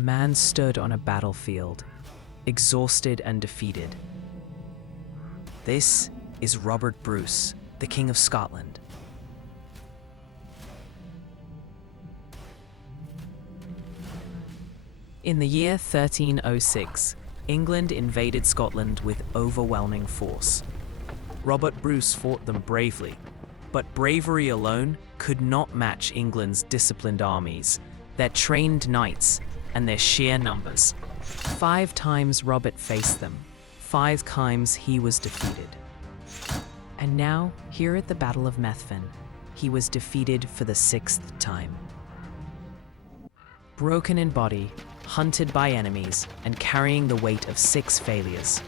a man stood on a battlefield, exhausted and defeated. This is Robert Bruce, the King of Scotland. In the year 1306, England invaded Scotland with overwhelming force. Robert Bruce fought them bravely, but bravery alone could not match England's disciplined armies, their trained knights, and their sheer numbers. 5 times Robert faced them, 5 times he was defeated. And now, here at the Battle of Methven, he was defeated for the 6th time. Broken in body, hunted by enemies, and carrying the weight of 6 failures,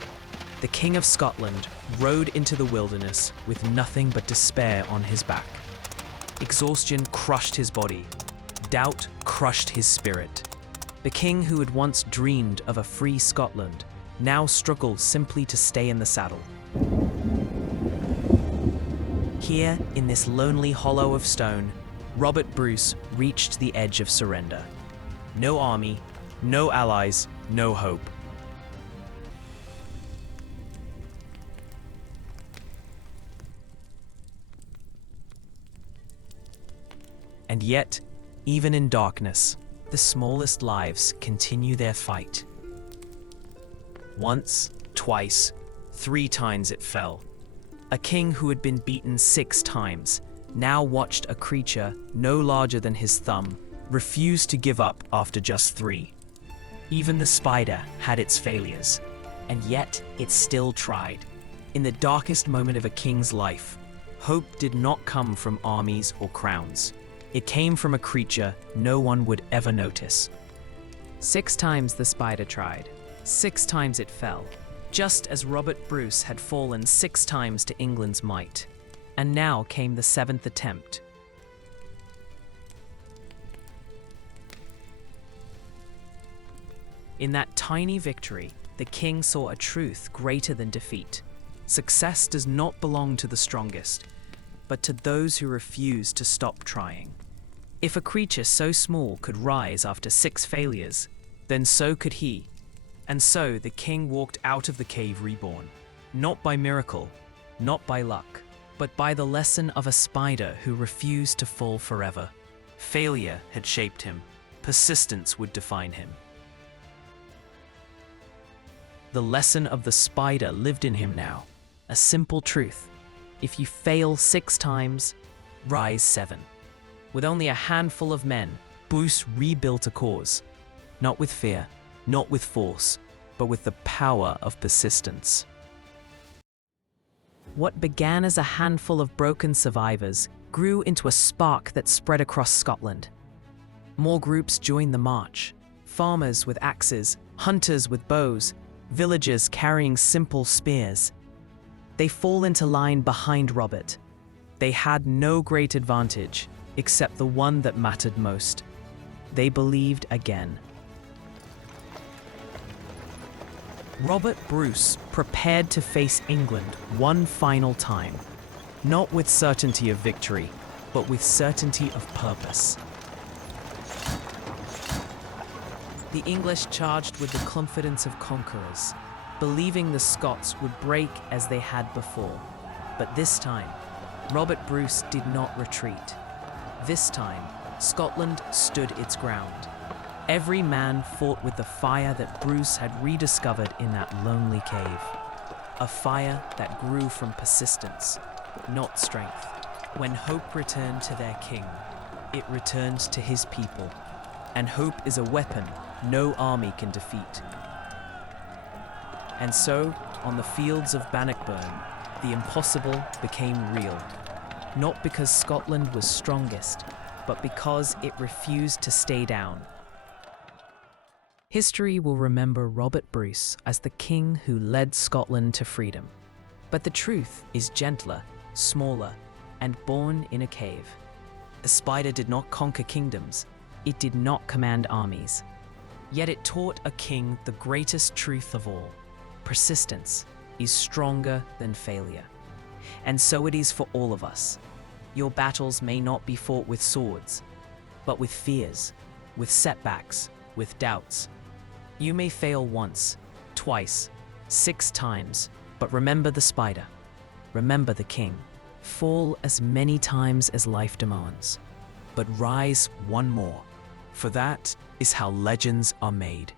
the King of Scotland rode into the wilderness with nothing but despair on his back. Exhaustion crushed his body. Doubt crushed his spirit. The king who had once dreamed of a free Scotland now struggled simply to stay in the saddle. Here, in this lonely hollow of stone, Robert Bruce reached the edge of surrender. No army, no allies, no hope. And yet, even in darkness, the smallest lives continue their fight. Once, twice, 3 times it fell. A king who had been beaten 6 times now watched a creature no larger than his thumb refuse to give up after just 3. Even the spider had its failures, and yet it still tried. In the darkest moment of a king's life, hope did not come from armies or crowns. It came from a creature no one would ever notice. 6 times the spider tried. 6 times it fell, just as Robert Bruce had fallen 6 times to England's might. And now came the 7th attempt. In that tiny victory, the king saw a truth greater than defeat. Success does not belong to the strongest, but to those who refuse to stop trying. If a creature so small could rise after 6 failures, then so could he. And so the king walked out of the cave reborn, not by miracle, not by luck, but by the lesson of a spider who refused to fall forever. Failure had shaped him. Persistence would define him. The lesson of the spider lived in him now. A simple truth. If you fail 6 times, rise 7. With only a handful of men, Bruce rebuilt a cause. Not with fear, not with force, but with the power of persistence. What began as a handful of broken survivors grew into a spark that spread across Scotland. More groups joined the march. Farmers with axes, hunters with bows, villagers carrying simple spears. They fall into line behind Robert. They had no great advantage, except the one that mattered most. They believed again. Robert Bruce prepared to face England one final time, not with certainty of victory, but with certainty of purpose. The English charged with the confidence of conquerors, believing the Scots would break as they had before. But this time, Robert Bruce did not retreat. This time, Scotland stood its ground. Every man fought with the fire that Bruce had rediscovered in that lonely cave. A fire that grew from persistence, not strength. When hope returned to their king, it returned to his people. And hope is a weapon no army can defeat. And so, on the fields of Bannockburn, the impossible became real. Not because Scotland was strongest, but because it refused to stay down. History will remember Robert Bruce as the king who led Scotland to freedom. But the truth is gentler, smaller, and born in a cave. The spider did not conquer kingdoms. It did not command armies. Yet it taught a king the greatest truth of all. Persistence is stronger than failure. And so it is for all of us. Your battles may not be fought with swords, but with fears, with setbacks, with doubts. You may fail once, twice, 6 times, but remember the spider. Remember the king. Fall as many times as life demands, but rise one more. For that is how legends are made.